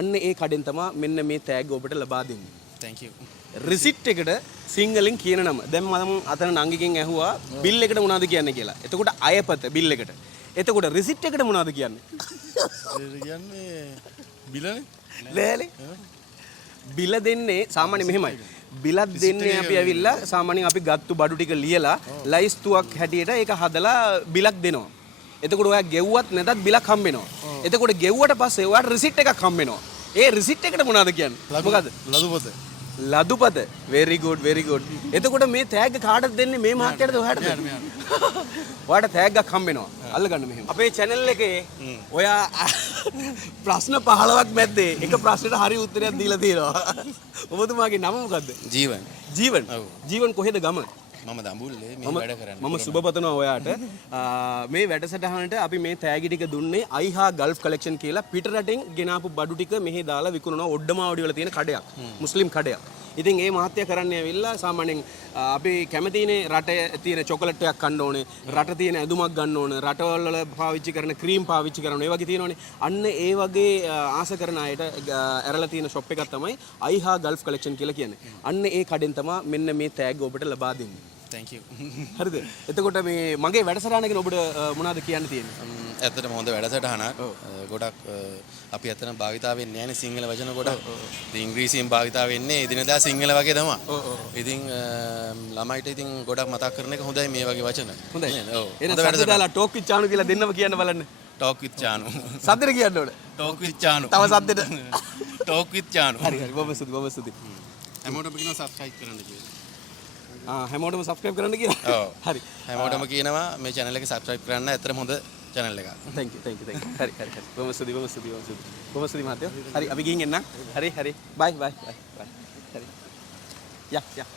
අන්න ඒ කඩෙන් තමයි මෙන්න මේ තෑග්ග ඔබට ලබා දෙන්නේ. thank you රිසිට් එකට සිංහලෙන් කියන නම. දැන් මම අතන නංගිගෙන් ඇහුවා බිල් එකට මොනවද කියන්නේ කියලා. එතකොට අයපත බිල් එකට. එතකොට රිසිට් එකට මොනවද කියන්නේ? කියන්නේ බිලනේ නෑනේ. බිල දෙන්නේ සාමාන්‍ය මෙහෙමයි. බිලක් දෙන්නේ අපි ඇවිල්ලා සාමාන්‍යයෙන් අපි ගත්තු බඩු ටික ලියලා ලයිස්තුවක් හැටියට ඒක හදලා බිලක් දෙනවා. එතකොට ඔයා ගෙව්වත් නැතත් බිලක් හම්බ වෙනවා. එතකොට ගෙව්වට පස්සේ ඔයාට රිසිට් එකක් හම්බ වෙනවා. ඒ රිසිට් එකට මොනවද කියන්නේ? මොකද්ද? ලදුපත ලදුපත. very good very good. එතකොට මේ තෑග්ග කාටද දෙන්නේ? මේ මහත්තයාටද ඔයාටද? ඔයාට තෑග්ගක් හම්බ වෙනවා. අල්ලගන්න මෙහෙම. අපේ channel එකේ ඔයා ප්‍රශ්න 15ක් මැද්දේ එක ප්‍රශ්නෙට හරි උත්තරයක් දීලා තියෙනවා. ඔබතුමාගේ නම මොකද්ද? ජීවන් ජීවන්. ජීවන් කොහෙද ගම? මම දඹුල්ලේ මේ වැඩ කරන්නේ මම සුබපතනවා ඔයාට. මේ වැඩසටහනට අපි මේ තෑගි ටික දුන්නේ අයිහා ගල්ෆ් කලෙක්ෂන් කියලා පිටරටින් ගෙනාපු බඩු ටික මෙහි දාලා විකුණනවා ඔඩ්ඩමාවඩි වල තියෙන කඩයක්. මුස්ලිම් කඩයක්. ඉතින් ඒ මහත්තයා කරන්නේ ඇවිල්ලා සාමාන්‍යයෙන් අපි කැමතිනේ රටේ තියෙන චොකලට් එකක් කන්න ඕනේ, රට තියෙන ඇඳුමක් ගන්න ඕනේ, රටවල් වල පාවිච්චි කරන ක්‍රීම් පාවිච්චි කරන ඒ වගේ තියෙනවනේ. අන්න ඒ වගේ ආස කරන අයට ඇරලා තියෙන ෂොප් එකක් තමයි අයිහා ගල්ෆ් කලෙක්ෂන් කියලා කියන්නේ. අන්න ඒ කඩෙන් තමයි මෙන්න මේ තෑග්ග ඔබට ලබා දෙන්නේ. thank you හරිද? එතකොට මේ මගේ වැඩසටහන ගැන ඔබට මොනවද කියන්න තියෙන්නේ? ඇත්තටම හොඳ වැඩසටහනක්. ගොඩක් අපි ඇත්තටම භාවිතා වෙන්නේ නැහැනේ සිංහල වචන ගොඩක්. ඉතින් ඉංග්‍රීසියෙන් භාවිතා වෙන්නේ එදිනදා සිංහල වගේ තමයි. ඉතින් ළමයිට ඉතින් ගොඩක් මතක් කරන එක හොඳයි මේ වගේ වචන. හොඳයි. එහෙනම් සද්ද දාලා ටෝක් විත් චානු කියලා දෙන්නම කියන්න බලන්න. talk with chanu සද්දෙට කියන්න ඕනේ. talk with chanu තව සද්දෙට. talk with chanu හරි හරි බොහොම ස්තුතියි බොහොම ස්තුතියි. හැමෝටම කියනවා subscribe කරන්න කියලා. හැමෝටම සබ්ස්ක්‍රයිබ් කරන්න කියලා. ඔව්. හරි. හැමෝටම කියනවා මේ channel එක subscribe කරන්න. ඇත්තටම හොඳ channel එකක්. thank you thank you thank you. හරි හරි හරි. බොහොම ස්තුතියි බොහොම ස්තුතියි බොහොම ස්තුතියි. බොහොම ස්තුතියි මහත්තයෝ. හරි අපි ගිහින් එන්නම්. හරි හරි. bye bye bye bye. හරි. යා යා.